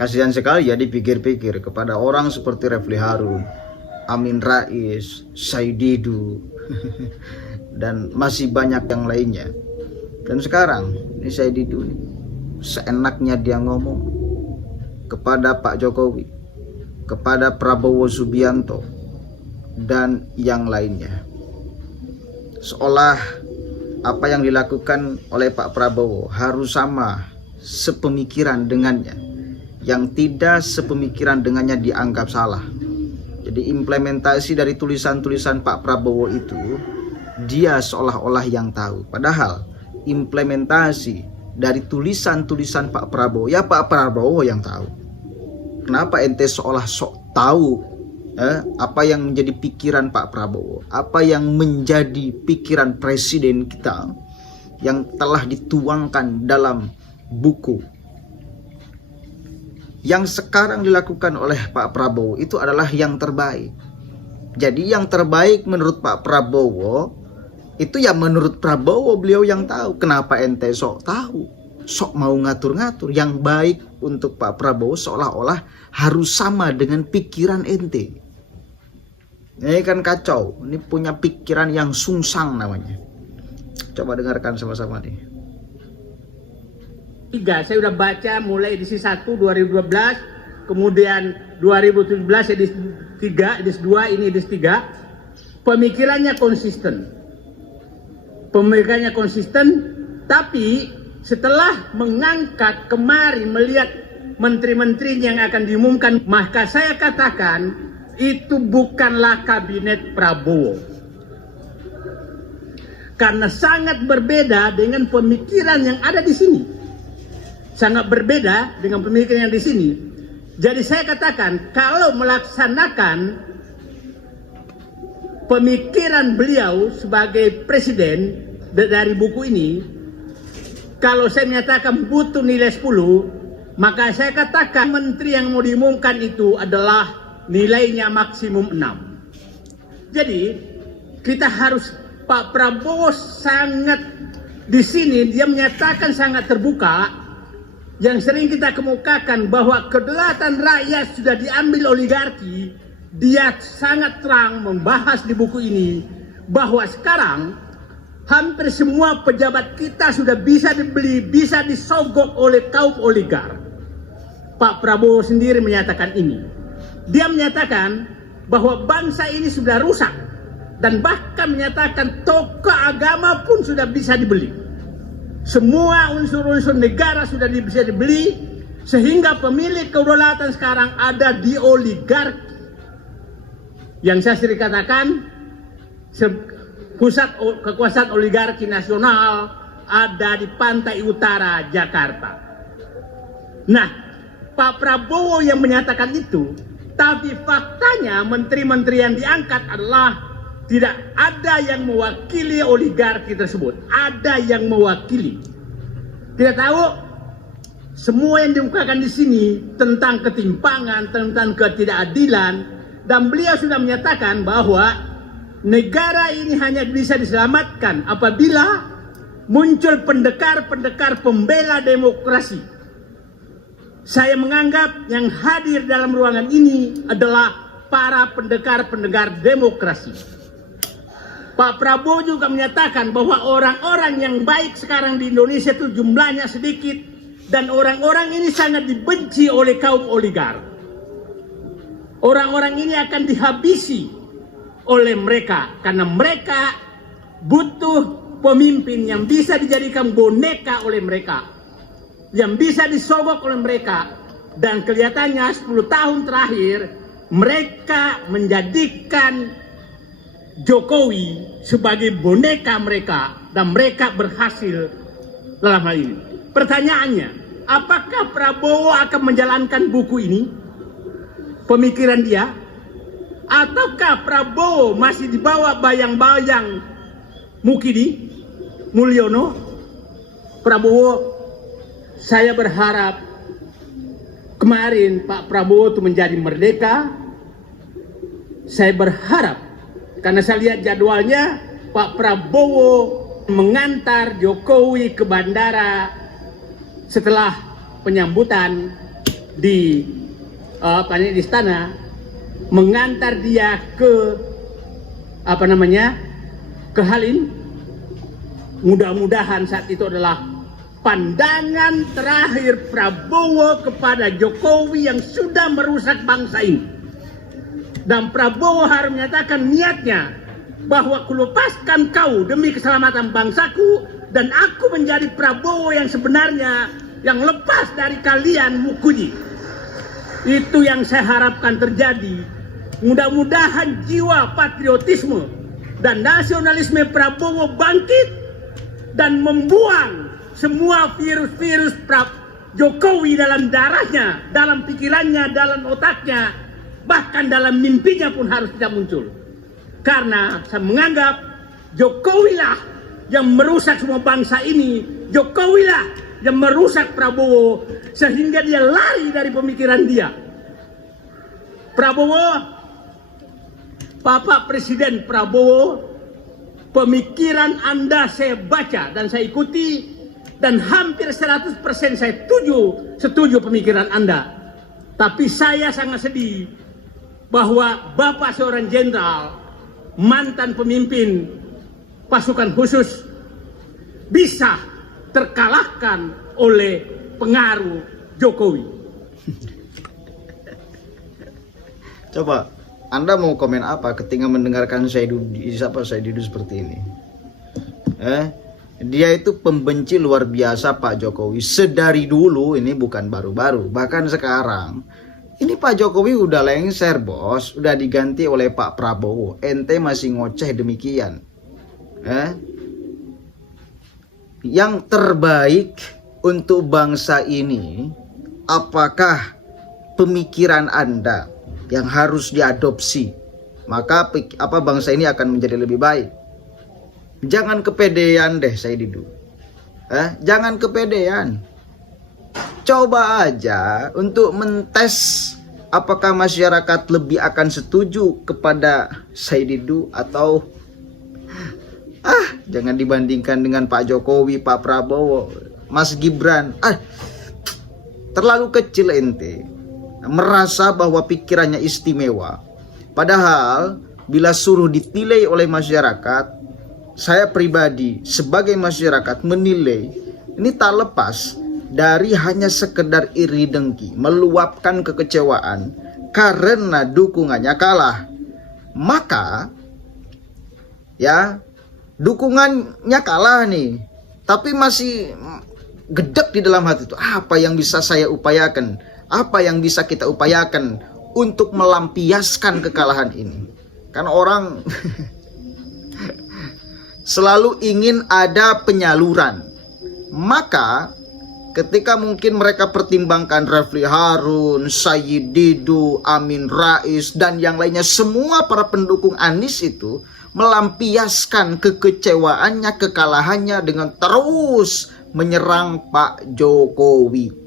Kasihan sekali ya dipikir-pikir kepada orang seperti Refli Harun, Amin Rais, Said Didu, dan masih banyak yang lainnya. Dan sekarang ini Said Didu nih, seenaknya dia ngomong kepada Pak Jokowi, kepada Prabowo Subianto, dan yang lainnya. Seolah apa yang dilakukan oleh Pak Prabowo harus sama sepemikiran dengannya. Yang tidak sepemikiran dengannya dianggap salah. Jadi implementasi dari tulisan-tulisan Pak Prabowo itu dia seolah-olah yang tahu. Padahal implementasi dari tulisan-tulisan Pak Prabowo, ya Pak Prabowo yang tahu. Kenapa ente seolah sok tahu apa yang menjadi pikiran Pak Prabowo, apa yang menjadi pikiran presiden kita yang telah dituangkan dalam buku. Yang sekarang dilakukan oleh Pak Prabowo itu adalah yang terbaik. Jadi yang terbaik menurut Pak Prabowo itu ya menurut Prabowo, beliau yang tahu. Kenapa ente sok tahu, sok mau ngatur-ngatur? Yang baik untuk Pak Prabowo seolah-olah harus sama dengan pikiran ente. Ini kan kacau. Ini punya pikiran yang sungsang namanya. Coba dengarkan sama-sama nih. 3, saya udah baca mulai edisi 1 2012, kemudian 2017 edisi 3, edisi 2, ini edisi 3. Pemikirannya konsisten. Tapi setelah mengangkat kemarin melihat menteri-menteri yang akan diumumkan, maka saya katakan itu bukanlah kabinet Prabowo. Karena sangat berbeda dengan pemikiran yang ada di sini. Sangat berbeda dengan pemikiran yang di sini. Jadi saya katakan kalau melaksanakan pemikiran beliau sebagai presiden dari buku ini, kalau saya menyatakan butuh nilai 10, maka saya katakan menteri yang mau diumumkan itu adalah nilainya maksimum 6. Jadi kita harus, Pak Prabowo sangat di sini dia menyatakan sangat terbuka. Yang sering kita kemukakan bahwa kedaulatan rakyat sudah diambil oligarki, dia sangat terang membahas di buku ini bahwa sekarang hampir semua pejabat kita sudah bisa dibeli, bisa disogok oleh kaum oligark. Pak Prabowo sendiri menyatakan ini. Dia menyatakan bahwa bangsa ini sudah rusak dan bahkan menyatakan tokoh agama pun sudah bisa dibeli. Semua unsur-unsur negara sudah bisa dibeli, sehingga pemilik kedaulatan sekarang ada di oligarki. Yang saya sering katakan, pusat kekuasaan oligarki nasional ada di pantai utara Jakarta. Nah, Pak Prabowo yang menyatakan itu, tapi faktanya menteri-menteri yang diangkat adalah tidak ada yang mewakili oligarki tersebut. Ada yang mewakili. Tidak tahu, semua yang diungkapkan di sini tentang ketimpangan, tentang ketidakadilan, dan beliau sudah menyatakan bahwa negara ini hanya bisa diselamatkan apabila muncul pendekar-pendekar pembela demokrasi. Saya menganggap yang hadir dalam ruangan ini adalah para pendekar-pendekar demokrasi. Pak Prabowo juga menyatakan bahwa orang-orang yang baik sekarang di Indonesia itu jumlahnya sedikit dan orang-orang ini sangat dibenci oleh kaum oligark. Orang-orang ini akan dihabisi oleh mereka karena mereka butuh pemimpin yang bisa dijadikan boneka oleh mereka, yang bisa disogok oleh mereka. Dan kelihatannya 10 tahun terakhir mereka menjadikan Jokowi sebagai boneka mereka dan mereka berhasil dalam hal ini. Pertanyaannya, apakah Prabowo akan menjalankan buku ini, pemikiran dia, ataukah Prabowo masih dibawa bayang-bayang Mukidi, Mulyono? Prabowo, saya berharap kemarin Pak Prabowo itu menjadi merdeka. Saya berharap, karena saya lihat jadwalnya, Pak Prabowo mengantar Jokowi ke bandara setelah penyambutan di di istana, mengantar dia ke ke Halim. Mudah-mudahan saat itu adalah pandangan terakhir Prabowo kepada Jokowi yang sudah merusak bangsa ini. Dan Prabowo harus menyatakan niatnya bahwa kulepaskan kau demi keselamatan bangsaku, dan aku menjadi Prabowo yang sebenarnya, yang lepas dari kalian Mukuji. Itu yang saya harapkan terjadi. Mudah-mudahan jiwa patriotisme dan nasionalisme Prabowo bangkit dan membuang semua virus-virus Jokowi dalam darahnya, dalam pikirannya, dalam otaknya, bahkan dalam mimpinya pun harus tidak muncul. Karena saya menganggap Jokowi lah yang merusak semua bangsa ini, Jokowi lah yang merusak Prabowo sehingga dia lari dari pemikiran dia. Prabowo, Bapak Presiden Prabowo, pemikiran Anda saya baca dan saya ikuti, dan hampir 100% saya setuju pemikiran Anda. Tapi saya sangat sedih bahwa Bapak seorang jenderal, mantan pemimpin pasukan khusus, bisa terkalahkan oleh pengaruh Jokowi. Coba Anda mau komen apa ketika mendengarkan Saididu seperti ini? Dia itu pembenci luar biasa Pak Jokowi sedari dulu, ini bukan baru-baru. Bahkan sekarang ini Pak Jokowi udah lengser bos, udah diganti oleh Pak Prabowo. Ente masih ngoceh demikian. Yang terbaik untuk bangsa ini, apakah pemikiran Anda yang harus diadopsi, maka bangsa ini akan menjadi lebih baik. Jangan kepedean deh Saididu. Jangan kepedean. Coba aja untuk mentes apakah masyarakat lebih akan setuju kepada Saididu atau jangan dibandingkan dengan Pak Jokowi, Pak Prabowo, Mas Gibran. Terlalu kecil ente merasa bahwa pikirannya istimewa. Padahal bila suruh ditilai oleh masyarakat, saya pribadi sebagai masyarakat menilai ini tak lepas dari hanya sekedar iri dengki, meluapkan kekecewaan karena dukungannya kalah. Maka ya, dukungannya kalah nih, tapi masih gedek di dalam hati itu. Apa yang bisa saya upayakan? Apa yang bisa kita upayakan untuk melampiaskan kekalahan ini? Kan orang selalu ingin ada penyaluran. Maka ketika mungkin mereka pertimbangkan Refli Harun, Saididu, Amin Rais, dan yang lainnya, semua para pendukung Anies itu melampiaskan kekecewaannya, kekalahannya dengan terus menyerang Pak Jokowi.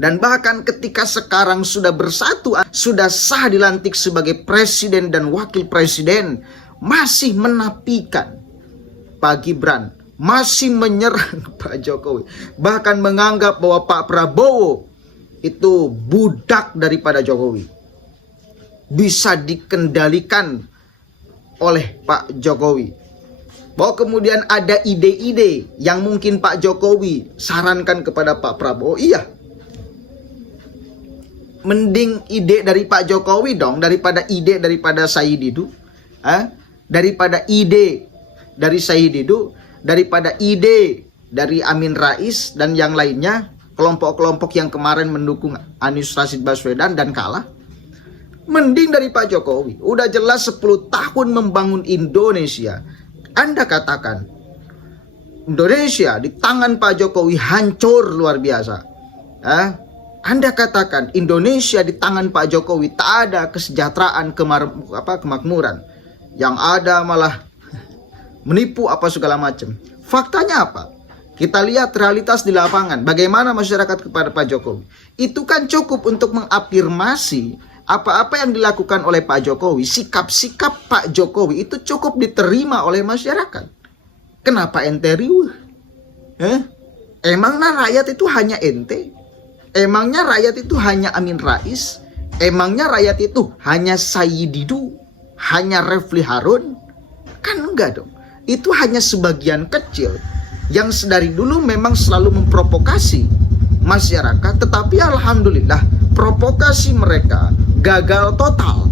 Dan bahkan ketika sekarang sudah bersatu, sudah sah dilantik sebagai presiden dan wakil presiden, masih menapikan Pak Gibran, masih menyerang Pak Jokowi, bahkan menganggap bahwa Pak Prabowo itu budak daripada Jokowi, bisa dikendalikan oleh Pak Jokowi. Bahwa kemudian ada ide-ide yang mungkin Pak Jokowi sarankan kepada Pak Prabowo, iya, mending ide dari Pak Jokowi dong daripada ide daripada Saididu, daripada ide dari Saididu, daripada ide dari Amin Rais dan yang lainnya, kelompok-kelompok yang kemarin mendukung Anies Rashid Baswedan dan kalah. Mending dari Pak Jokowi. Udah jelas 10 tahun membangun Indonesia. Anda katakan Indonesia di tangan Pak Jokowi hancur luar biasa. Anda katakan Indonesia di tangan Pak Jokowi tak ada kesejahteraan, kemakmuran. Yang ada malah menipu apa segala macam. Faktanya apa? Kita lihat realitas di lapangan. Bagaimana masyarakat kepada Pak Jokowi. Itu kan cukup untuk mengafirmasi apa-apa yang dilakukan oleh Pak Jokowi. Sikap-sikap Pak Jokowi itu cukup diterima oleh masyarakat. Kenapa ente riuh? Emang rakyat itu hanya ente? Emangnya rakyat itu hanya Amin Rais? Emangnya rakyat itu hanya Said Didu? Hanya Refli Harun? Kan enggak dong. Itu hanya sebagian kecil yang sedari dulu memang selalu memprovokasi masyarakat. Tetapi alhamdulillah provokasi mereka gagal total.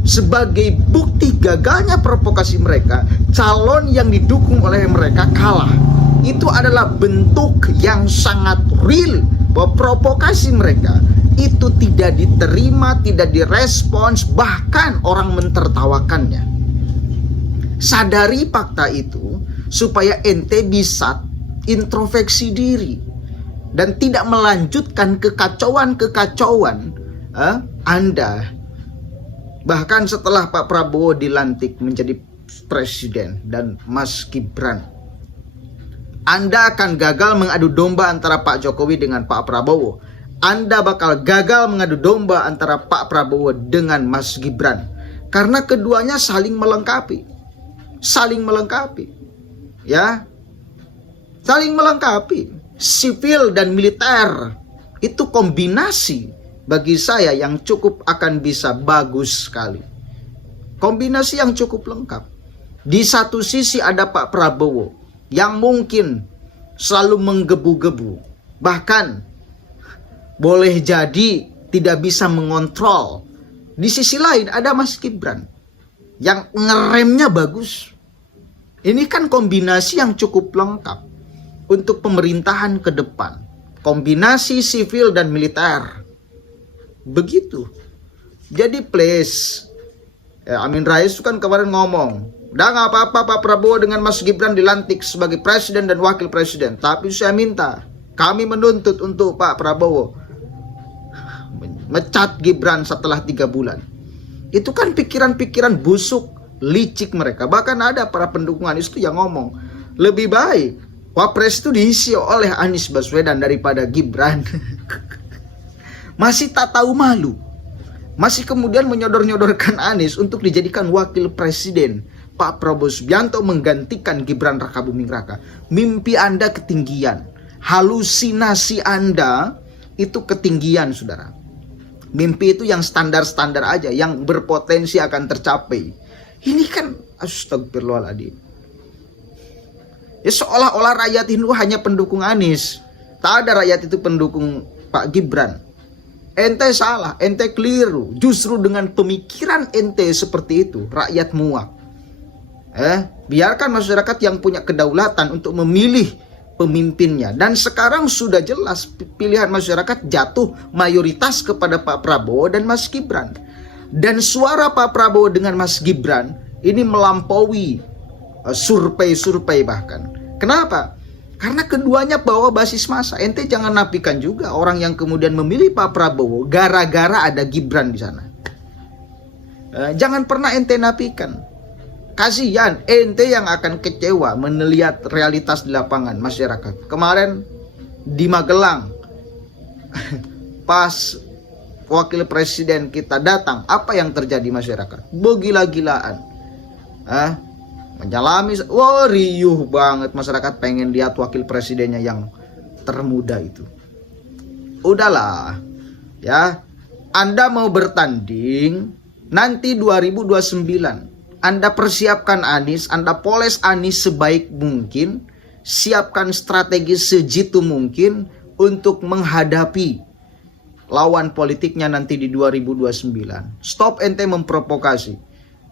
Sebagai bukti gagalnya provokasi mereka, calon yang didukung oleh mereka kalah. Itu adalah bentuk yang sangat real bahwa provokasi mereka itu tidak diterima, tidak direspons, bahkan orang mentertawakannya. Sadari fakta itu supaya ente bisa introspeksi diri dan tidak melanjutkan kekacauan Anda. Bahkan setelah Pak Prabowo dilantik menjadi presiden dan Mas Gibran, Anda akan gagal mengadu domba antara Pak Jokowi dengan Pak Prabowo. Anda bakal gagal mengadu domba antara Pak Prabowo dengan Mas Gibran. Karena keduanya saling melengkapi. Saling melengkapi. Ya. Saling melengkapi. Sipil dan militer. Itu kombinasi bagi saya yang cukup akan bisa bagus sekali. Kombinasi yang cukup lengkap. Di satu sisi ada Pak Prabowo yang mungkin selalu menggebu-gebu, bahkan boleh jadi tidak bisa mengontrol. Di sisi lain ada Mas Gibran yang ngeremnya bagus. Ini kan kombinasi yang cukup lengkap untuk pemerintahan ke depan. Kombinasi sivil dan militer. Begitu. Jadi please, Amin Rais itu kan kemarin ngomong, udah gak apa-apa Pak Prabowo dengan Mas Gibran dilantik sebagai presiden dan wakil presiden. Tapi saya minta, kami menuntut untuk Pak Prabowo mecat Gibran setelah 3 bulan. Itu kan pikiran-pikiran busuk, licik mereka. Bahkan ada para pendukung Anies itu yang ngomong, lebih baik Wapres itu diisi oleh Anies Baswedan daripada Gibran. Masih tak tahu malu. Masih kemudian menyodor-nyodorkan Anies untuk dijadikan wakil presiden. Pak Prabowo Subianto menggantikan Gibran Rakabuming Raka. Mimpi Anda ketinggian. Halusinasi Anda itu ketinggian, saudara. Mimpi itu yang standar-standar aja, yang berpotensi akan tercapai. Ini kan astagfirullahaladzim. Ya seolah-olah rakyat Hindu hanya pendukung Anies. Tak ada rakyat itu pendukung Pak Gibran. Ente salah, ente keliru. Justru dengan pemikiran ente seperti itu, rakyat muak. Biarkan masyarakat yang punya kedaulatan untuk memilih pemimpinnya. Dan sekarang sudah jelas pilihan masyarakat jatuh mayoritas kepada Pak Prabowo dan Mas Gibran. Dan suara Pak Prabowo dengan Mas Gibran ini melampaui survei-survei bahkan. Kenapa? Karena keduanya bawa basis massa. Ente jangan nafikan juga orang yang kemudian memilih Pak Prabowo gara-gara ada Gibran di sana. Jangan pernah ente nafikan. Kasihan ente yang akan kecewa melihat realitas di lapangan masyarakat. Kemarin di Magelang pas wakil presiden kita datang, apa yang terjadi masyarakat? Begila-gilaan. Menyalami, riuh banget masyarakat pengen lihat wakil presidennya yang termuda itu. Udahlah, ya. Anda mau bertanding nanti 2029. Anda persiapkan Anies, Anda poles Anies sebaik mungkin, siapkan strategi sejitu mungkin untuk menghadapi lawan politiknya nanti di 2029. Stop ente memprovokasi.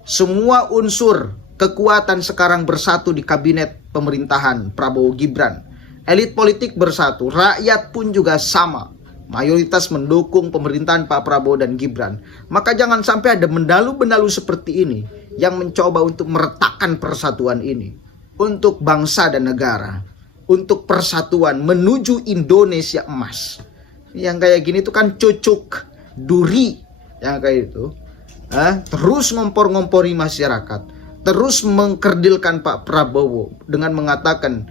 Semua unsur kekuatan sekarang bersatu di kabinet pemerintahan Prabowo Gibran. Elit politik bersatu, rakyat pun juga sama. Mayoritas mendukung pemerintahan Pak Prabowo dan Gibran. Maka jangan sampai ada bendalu-bendalu seperti ini yang mencoba untuk meretakkan persatuan ini. Untuk bangsa dan negara. Untuk persatuan menuju Indonesia emas. Yang kayak gini tuh kan cucuk duri. Yang kayak itu. Terus ngompor-ngompori masyarakat. Terus mengkerdilkan Pak Prabowo dengan mengatakan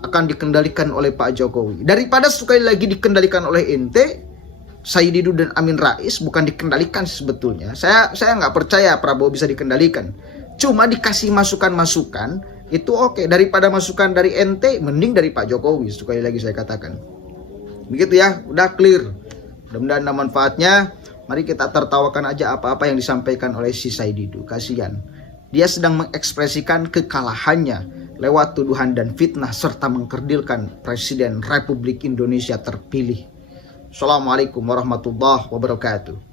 akan dikendalikan oleh Pak Jokowi. Daripada sekali lagi dikendalikan oleh ente, Said Didu dan Amin Rais, bukan dikendalikan sebetulnya. Saya nggak percaya Prabowo bisa dikendalikan. Cuma dikasih masukan-masukan itu oke. Daripada masukan dari ente, mending dari Pak Jokowi. Sekali lagi saya katakan. Begitu ya, udah clear. Mudah-mudahan ada manfaatnya. Mari kita tertawakan aja apa-apa yang disampaikan oleh si Saididu. Kasihan. Dia sedang mengekspresikan kekalahannya lewat tuduhan dan fitnah serta mengkerdilkan Presiden Republik Indonesia terpilih. Assalamualaikum warahmatullahi wabarakatuh.